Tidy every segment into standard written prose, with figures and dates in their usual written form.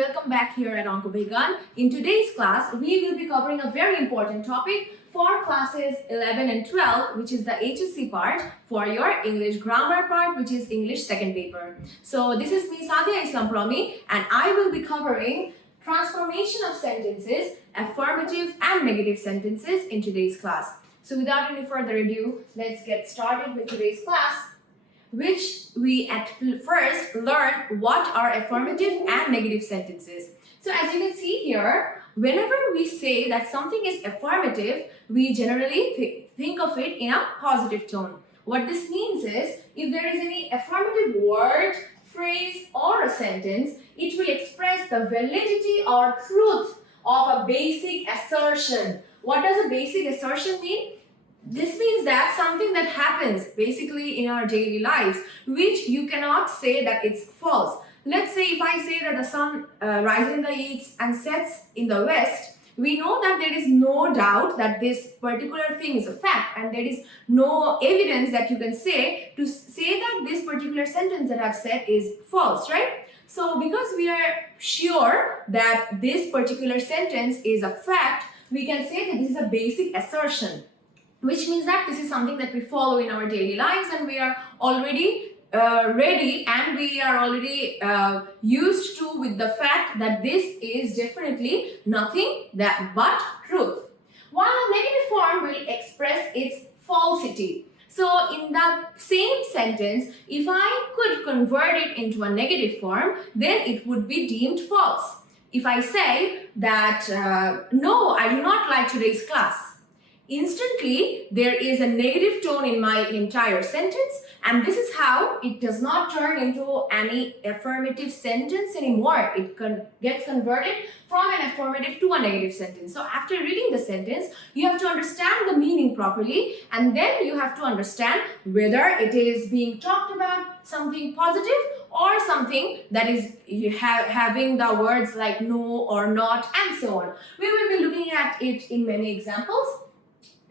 welcome back here at OngkoBiggan. In today's class, we will be covering a very important topic for classes 11 and 12, which is the HSC part, for your English grammar part, which is English second paper. So this is me, Sadia Promi, and I will be covering transformation of sentences, affirmative and negative sentences in today's class. So without any further ado, let's get started with today's class, which we at first learn what are affirmative and negative sentences. So as you can see here, whenever we say that something is affirmative, we generally think of it in a positive tone. What this means is, if there is any affirmative word, phrase or a sentence, it will express the validity or truth of a basic assertion. What does a basic assertion mean? This means that something that happens basically in our daily lives, which you cannot say that it's false. Let's say if I say that the sun rises in the east and sets in the west, we know that there is no doubt that this particular thing is a fact, and there is no evidence that you can say to say that this particular sentence that I've said is false, right? So because we are sure that this particular sentence is a fact, we can say that this is a basic assertion, which means that this is something that we follow in our daily lives, and we are already ready, and we are already used to with the fact that this is definitely nothing but truth. While a negative form will express its falsity. So in the same sentence, if I could convert it into a negative form, then it would be deemed false. If I say that, no, I do not like today's class, instantly there is a negative tone in my entire sentence, and this is how it does not turn into any affirmative sentence anymore. It gets converted from an affirmative to a negative sentence. So after reading the sentence, you have to understand the meaning properly, and then you have to understand whether it is being talked about something positive or something that is having the words like no or not and so on. We will be looking at it in many examples.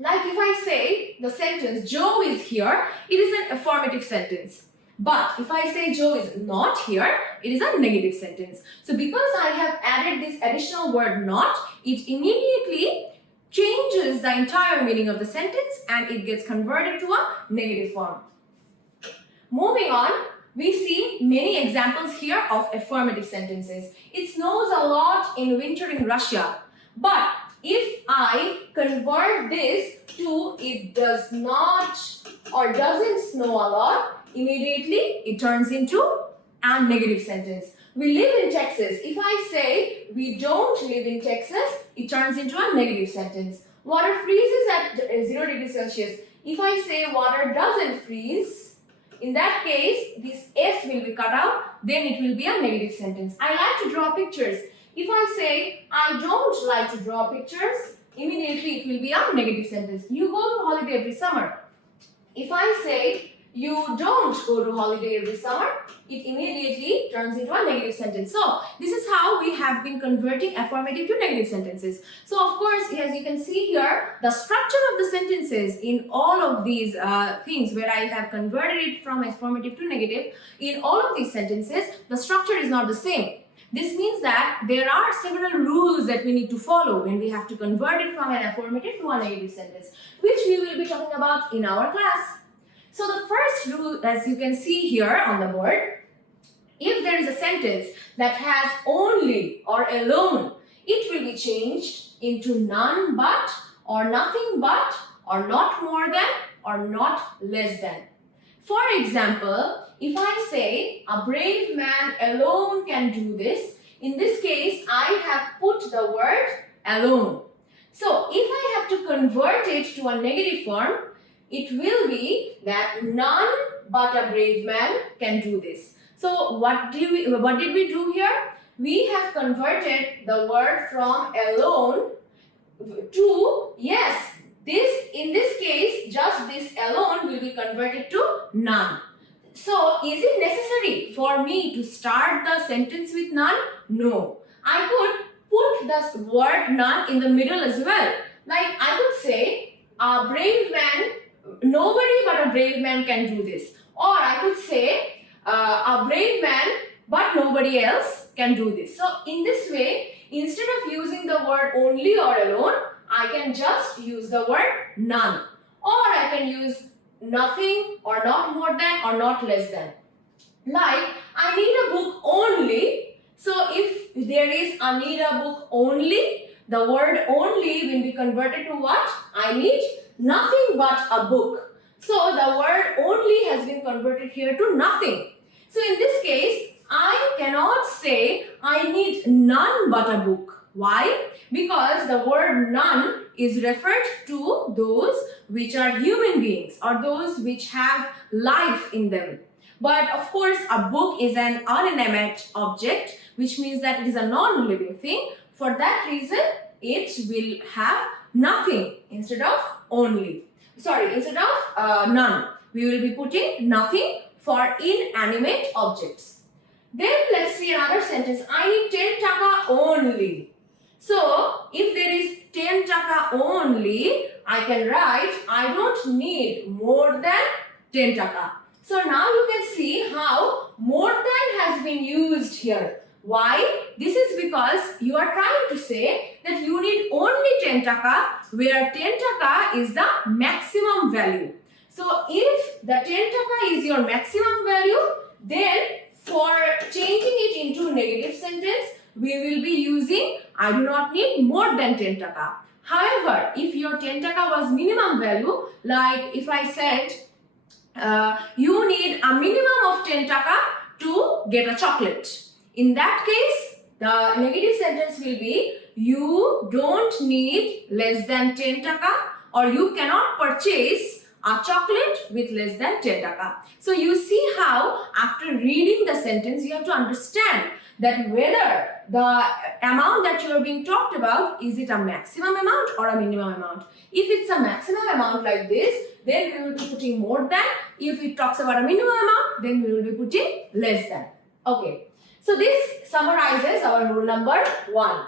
Like if I say the sentence, Joe is here, it is an affirmative sentence. But if I say Joe is not here, it is a negative sentence. So because I have added this additional word not, it immediately changes the entire meaning of the sentence and it gets converted to a negative form. Moving on, we see many examples here of affirmative sentences. It snows a lot in winter in Russia, but if I convert this to it does not or doesn't snow a lot, immediately it turns into a negative sentence. We live in Texas. If I say we don't live in Texas, it turns into a negative sentence. Water freezes at 0 degrees Celsius. If I say water doesn't freeze, in that case, this S will be cut out, then it will be a negative sentence. I like to draw pictures. If I say, I don't like to draw pictures, immediately it will be a negative sentence. You go to holiday every summer. If I say, you don't go to holiday every summer, it immediately turns into a negative sentence. So, this is how we have been converting affirmative to negative sentences. So, of course, as you can see here, the structure of the sentences in all of these things where I have converted it from affirmative to negative, in all of these sentences, the structure is not the same. This means that there are several rules that we need to follow when we have to convert it from an affirmative to a negative sentence, which we will be talking about in our class. So the first rule, as you can see here on the board, if there is a sentence that has only or alone, it will be changed into none but or nothing but or not more than or not less than. For example, if I say, a brave man alone can do this, in this case, I have put the word alone. So, if I have to convert it to a negative form, it will be that none but a brave man can do this. So, what did we do here? We have converted the word from alone to, yes, in this case, just this alone will be converted to none. So, is it necessary for me to start the sentence with none? No. I could put the word none in the middle as well. Like I could say, a brave man, nobody but a brave man can do this. Or I could say, a brave man but nobody else can do this. So in this way, instead of using the word only or alone, I can just use the word none, or I can use nothing or not more than or not less than. Like, I need a book only. So if there is I need a book only, the word only will be converted to what? I need nothing but a book. So the word only has been converted here to nothing. So in this case, I cannot say I need none but a book. Why? Because the word none is referred to those which are human beings or those which have life in them. But of course, a book is an inanimate object, which means that it is a non-living thing. For that reason, it will have nothing instead of only. Instead of none. We will be putting nothing for inanimate objects. Then let's see another sentence. I need 10 taka only. So if there is 10 taka only, I can write I don't need more than 10 taka. So now you can see how more than has been used here. Why? This is because you are trying to say that you need only 10 taka, where 10 taka is the maximum value. So if the 10 taka is your maximum value, then for changing it into negative sentence, we will be using I do not need more than 10 taka. However, if your 10 taka was minimum value, like if I said you need a minimum of 10 taka to get a chocolate. In that case, the negative sentence will be you don't need less than 10 taka, or you cannot purchase a chocolate with less than 10 taka. So you see how after reading the sentence, you have to understand that whether the amount that you are being talked about, is it a maximum amount or a minimum amount. If it's a maximum amount like this, then we will be putting more than. If it talks about a minimum amount, then we will be putting less than. Okay. So this summarizes our rule number 1.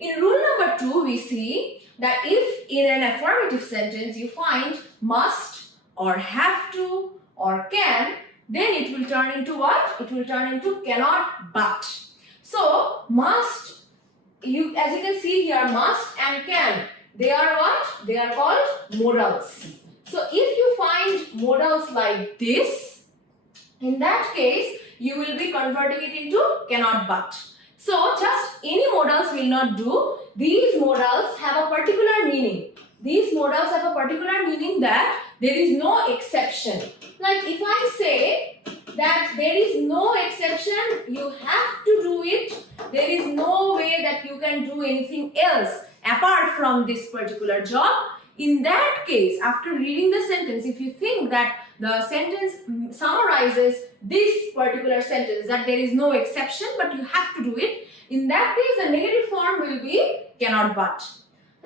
In rule number 2, we see that if in an affirmative sentence you find must or have to or can, then it will turn into what? It will turn into cannot but. So must, as you can see here, must and can, they are what? They are called modals. So if you find modals like this, in that case, you will be converting it into cannot but. So just any modals will not do. These modals have a particular meaning. These modals have a particular meaning that there is no exception. Like if I say that there is no exception, you have to do it. There is no way that you can do anything else apart from this particular job. In that case, after reading the sentence, if you think that the sentence summarizes this particular sentence, that there is no exception but you have to do it, in that case the negative form will be cannot but.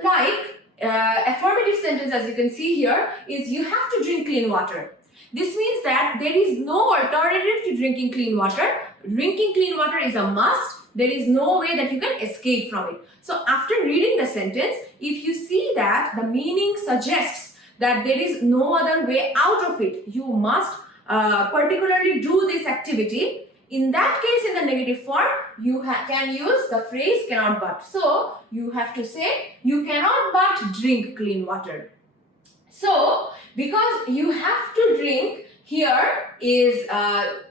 Like affirmative sentence, as you can see here, is you have to drink clean water. This means that there is no alternative to drinking clean water. Drinking clean water is a must. There is no way that you can escape from it. So after reading the sentence, if you see that the meaning suggests that there is no other way out of it, you must particularly do this activity. In that case, in the negative form, you can use the phrase cannot but. So you have to say you cannot but drink clean water. So because you have to drink here is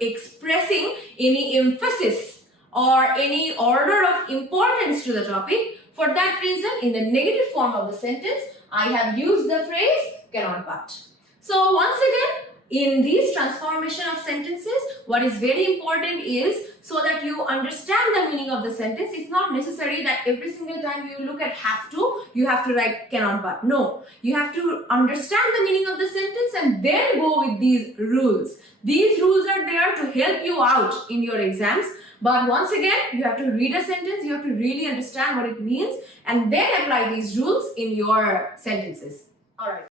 expressing any emphasis or any order of importance to the topic. For that reason, in the negative form of the sentence, I have used the phrase cannot but. So once again, in these transformation of sentences, what is very important is so that you understand the meaning of the sentence. It's not necessary that every single time you look at have to, you have to write cannot but. No, you have to understand the meaning of the sentence and then go with these rules. These rules are there to help you out in your exams. But once again, you have to read a sentence, you have to really understand what it means and then apply these rules in your sentences. Alright.